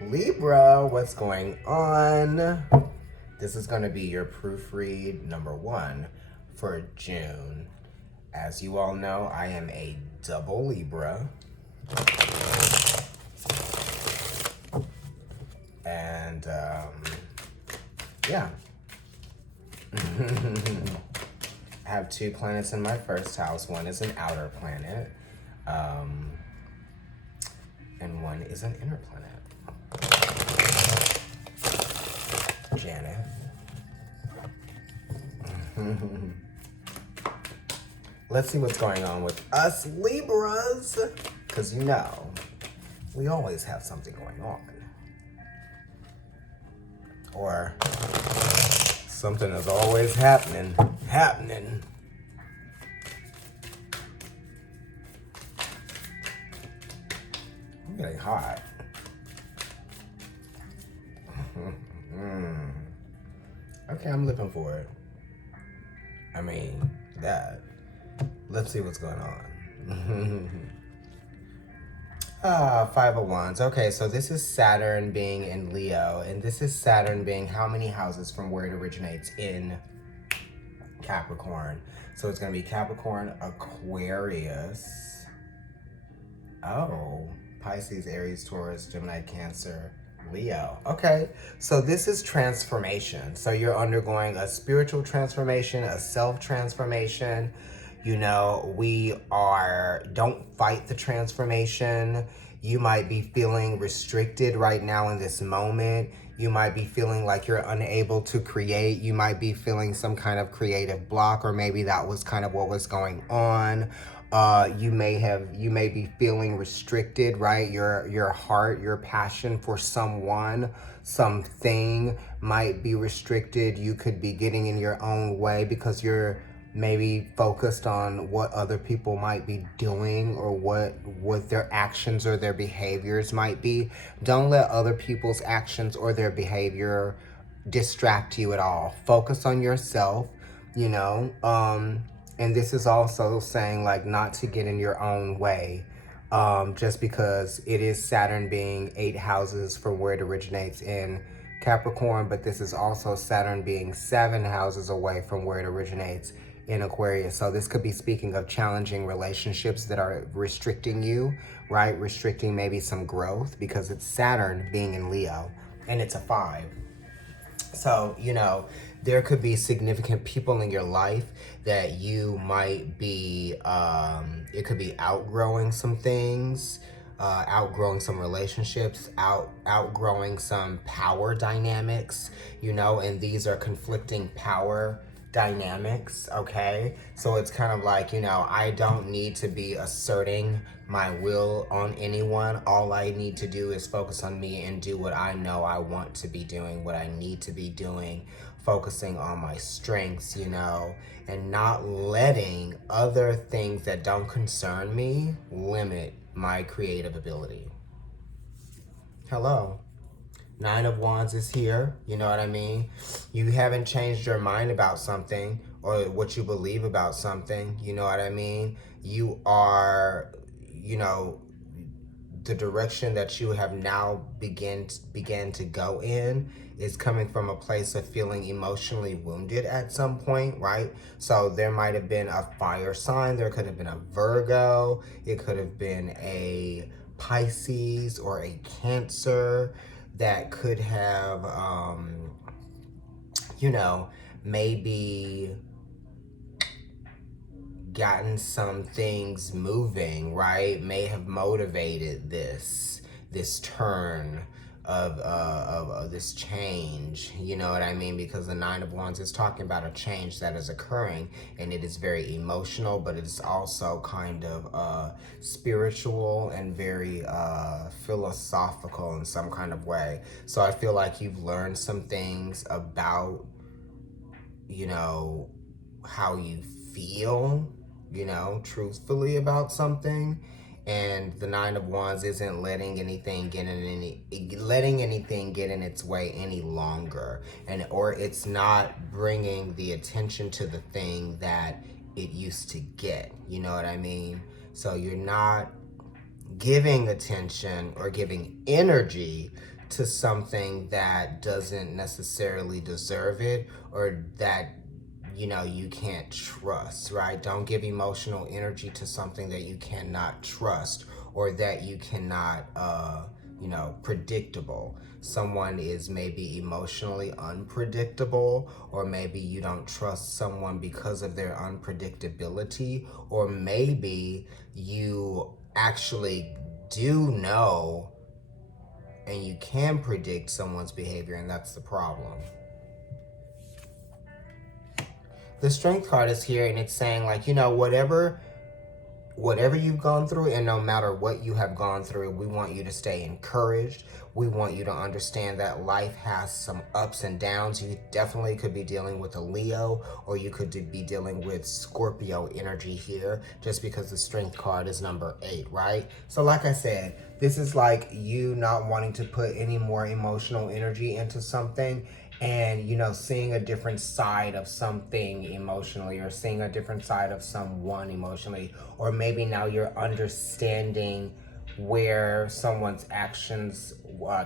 Libra, what's going on? This is going to be your proofread number 1 for June. As you all know, I am a double Libra. And, yeah. I have 2 planets in my first house. One is an outer planet, and one is an inner planet. Janet. Let's see what's going on with us Libras, because you know, we always have something going on. Or something is always happening. I'm getting hot. Okay, I'm living for it. I mean, that. Let's see what's going on. 5 of Wands. Okay, so this is Saturn being in Leo, and this is Saturn being how many houses from where it originates in Capricorn. So it's going to be Capricorn, Aquarius. Oh, Pisces, Aries, Taurus, Gemini, Cancer, Leo. Okay, so this is transformation. So you're undergoing a spiritual transformation, a self-transformation. You know, don't fight the transformation. You might be feeling restricted right now in this moment. You might be feeling like you're unable to create. You might be feeling some kind of creative block, or maybe that was kind of what was going on. You may be feeling restricted, right? Your heart, your passion for someone, something might be restricted. You could be getting in your own way because you're maybe focused on what other people might be doing, or what their actions or their behaviors might be. Don't let other people's actions or their behavior distract you at all. Focus on yourself, you know. And this is also saying, like, not to get in your own way, just because it is Saturn being 8 houses from where it originates in Capricorn, but this is also Saturn being 7 houses away from where it originates in Aquarius. So this could be speaking of challenging relationships that are restricting you, right? Restricting maybe some growth, because it's Saturn being in Leo, and it's a 5. So, you know, there could be significant people in your life that you might be, it could be outgrowing some things, outgrowing some relationships, outgrowing some power dynamics, you know, and these are conflicting power dynamics, okay? So it's kind of like, you know, I don't need to be asserting my will on anyone. All I need to do is focus on me and do what I know I want to be doing, what I need to be doing, focusing on my strengths, you know, and not letting other things that don't concern me limit my creative ability. Hello. 9 of Wands is here, you know what I mean? You haven't changed your mind about something, or what you believe about something, you know what I mean? You are, you know, the direction that you have now began to go in is coming from a place of feeling emotionally wounded at some point, right? So there might have been a fire sign, there could have been a Virgo, it could have been a Pisces or a Cancer that could have, you know, maybe gotten some things moving, right? May have motivated this turn of this change, you know what I mean? Because the 9 of Wands is talking about a change that is occurring, and it is very emotional, but it's also kind of spiritual and very philosophical in some kind of way. So I feel like you've learned some things about, you know, how you feel, you know, truthfully about something. And the 9 of Wands isn't letting anything get in its way any longer, or it's not bringing the attention to the thing that it used to get. You know what I mean? So you're not giving attention or giving energy to something that doesn't necessarily deserve it, or that, you know, you can't trust, right? Don't give emotional energy to something that you cannot trust, or that you cannot, you know, predictable. Someone is maybe emotionally unpredictable, or maybe you don't trust someone because of their unpredictability, or maybe you actually do know and you can predict someone's behavior, and that's the problem. The Strength card is here, and it's saying, like, you know, whatever you've gone through, and no matter what you have gone through, we want you to stay encouraged. We want you to understand that life has some ups and downs. You definitely could be dealing with a Leo, or you could be dealing with Scorpio energy here, just because the Strength card is number 8, right? So like I said, this is like you not wanting to put any more emotional energy into something, and, you know, seeing a different side of something emotionally, or seeing a different side of someone emotionally, or maybe now you're understanding where someone's actions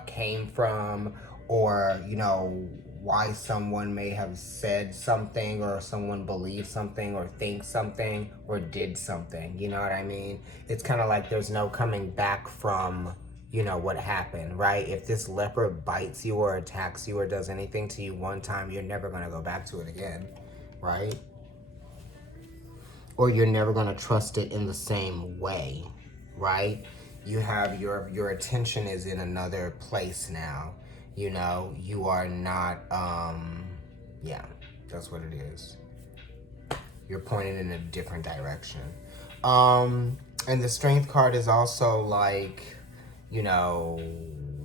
came from, or, you know, why someone may have said something, or someone believed something, or thinks something, or did something. You know what I mean? It's kind of like there's no coming back from, you know, what happened, right? If this leopard bites you or attacks you or does anything to you one time, you're never going to go back to it again, right? Or you're never going to trust it in the same way, right? You have your attention is in another place now. You know, you are not, yeah, that's what it is. You're pointed in a different direction. And the Strength card is also like, you know,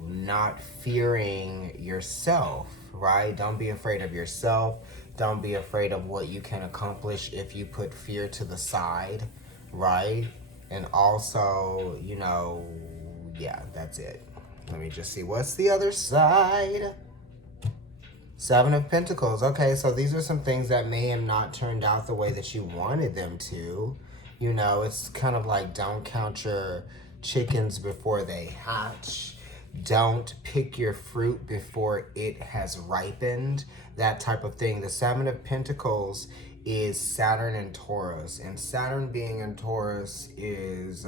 not fearing yourself, right? Don't be afraid of yourself. Don't be afraid of what you can accomplish if you put fear to the side, right? And also, you know, yeah, that's it. Let me just see, what's the other side? 7 of Pentacles. Okay, so these are some things that may have not turned out the way that you wanted them to. You know, it's kind of like, don't count your chickens before they hatch. Don't pick your fruit before it has ripened. That type of thing. The 7 of Pentacles is Saturn in Taurus. And Saturn being in Taurus is,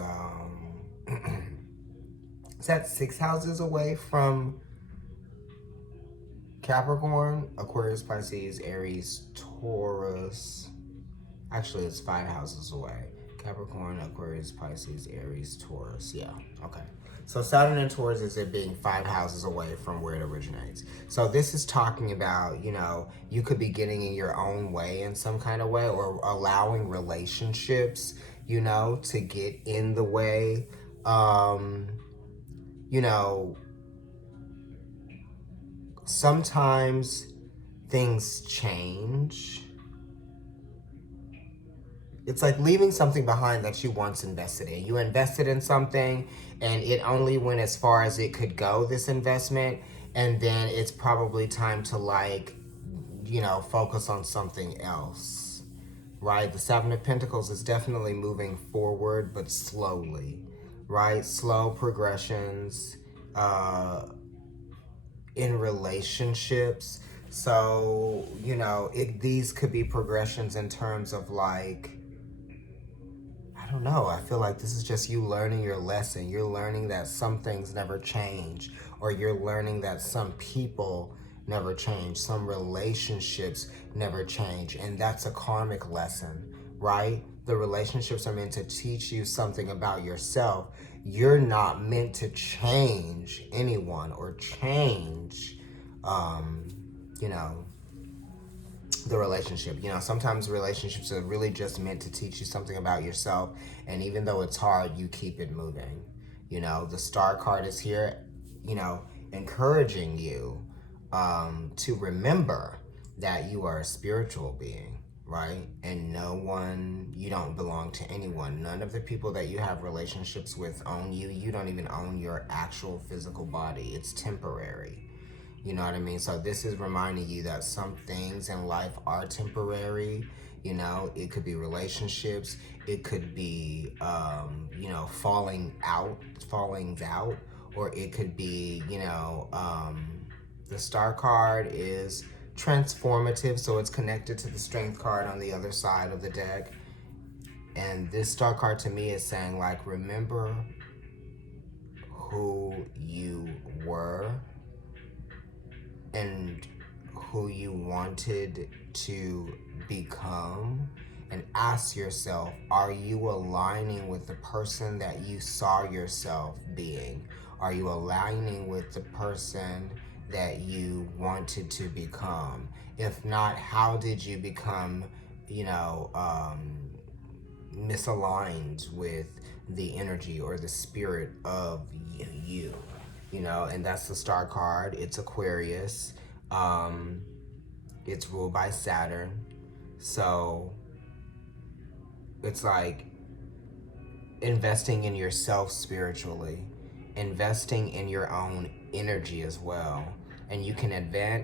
is that 6 houses away from Capricorn, Aquarius, Pisces, Aries, Taurus. Actually, it's 5 houses away. Capricorn, Aquarius, Pisces, Aries, Taurus. Yeah, okay. So Saturn in Taurus is it being 5 houses away from where it originates. So this is talking about, you know, you could be getting in your own way in some kind of way, or allowing relationships, you know, to get in the way. You know, sometimes things change. It's like leaving something behind that you once invested in. You invested in something, and it only went as far as it could go, this investment, and then it's probably time to, like, you know, focus on something else, right? The 7 of Pentacles is definitely moving forward, but slowly, right? Slow progressions in relationships. So, you know, these could be progressions in terms of, like, I don't know. I feel like this is just you learning your lesson. You're learning that some things never change, or you're learning that some people never change, some relationships never change, and that's a karmic lesson, right? The relationships are meant to teach you something about yourself. You're not meant to change anyone or change, you know, the relationship. You know, sometimes relationships are really just meant to teach you something about yourself, and even though it's hard, you keep it moving. You know, the Star card is here, you know, encouraging you to remember that you are a spiritual being, right? And you don't belong to anyone. None of the people that you have relationships with own you. You don't even own your actual physical body. It's temporary. You know what I mean? So this is reminding you that some things in life are temporary. You know, it could be relationships. It could be, you know, fallings out, or it could be, the Star card is transformative, so it's connected to the Strength card on the other side of the deck. And this Star card to me is saying, like, remember who you were and who you wanted to become, and ask yourself, are you aligning with the person that you saw yourself being? Are you aligning with the person that you wanted to become? If not, how did you become, misaligned with the energy or the spirit of you? And that's the Star card. It's Aquarius. It's ruled by Saturn. So it's like investing in yourself spiritually, investing in your own energy as well. And you can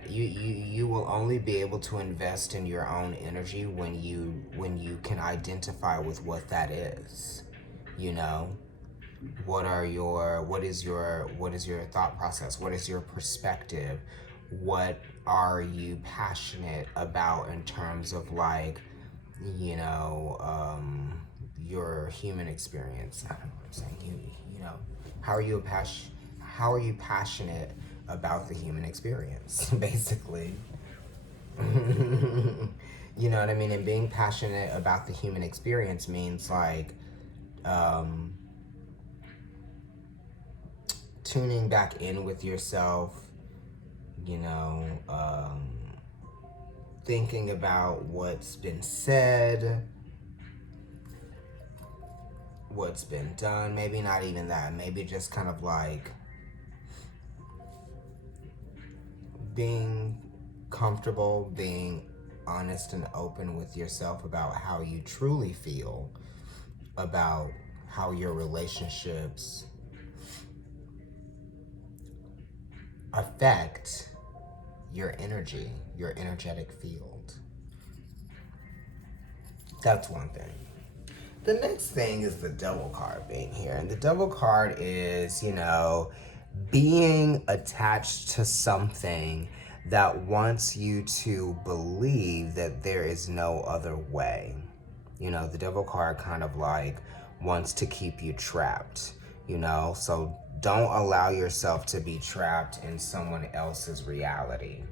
you will only be able to invest in your own energy when you can identify with what that is. What is your thought process? What is your perspective? What are you passionate about in terms of, like, your human experience? I don't know what I'm saying. How are you passionate about the human experience, basically? You know what I mean? And being passionate about the human experience means, like, tuning back in with yourself, thinking about what's been said, what's been done. Maybe not even that. Maybe just kind of like being comfortable, being honest and open with yourself about how you truly feel about how your relationships affect your energy, your energetic field. That's one thing. The next thing is the Devil card being here. And the Devil card is, being attached to something that wants you to believe that there is no other way. The Devil card kind of like wants to keep you trapped, so don't allow yourself to be trapped in someone else's reality,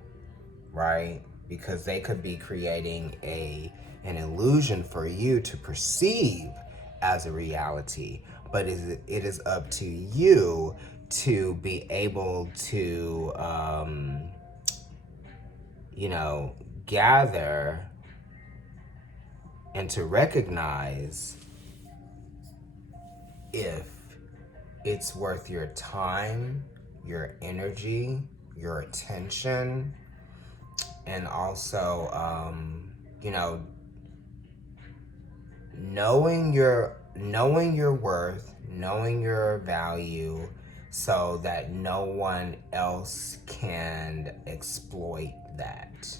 right? Because they could be creating an illusion for you to perceive as a reality, but it is up to you to be able to, gather and to recognize if it's worth your time, your energy, your attention, and also, knowing your worth, knowing your value, so that no one else can exploit that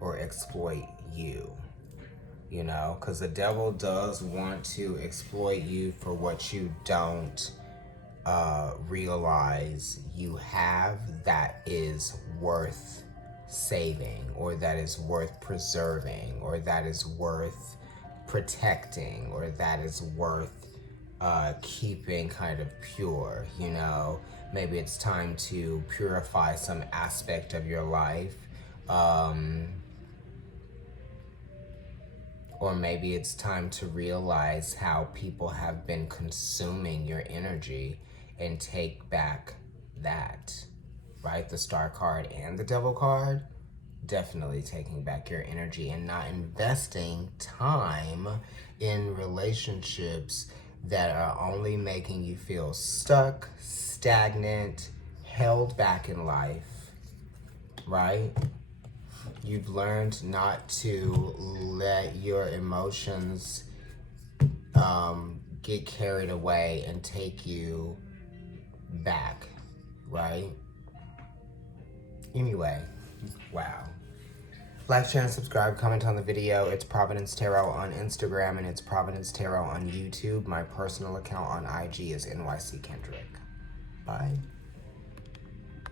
or exploit you. Because the devil does want to exploit you for what you don't realize you have that is worth saving, or that is worth preserving, or that is worth protecting, or that is worth keeping kind of pure. Maybe it's time to purify some aspect of your life, or maybe it's time to realize how people have been consuming your energy and take back that, right? The Star card and the Devil card, definitely taking back your energy and not investing time in relationships that are only making you feel stuck, stagnant, held back in life, right? You've learned not to let your emotions get carried away and take you back, right? Anyway, wow. Like, share, and subscribe. Comment on the video. It's Providence Tarot on Instagram, and it's Providence Tarot on YouTube. My personal account on IG is NYC Kendrick. Bye.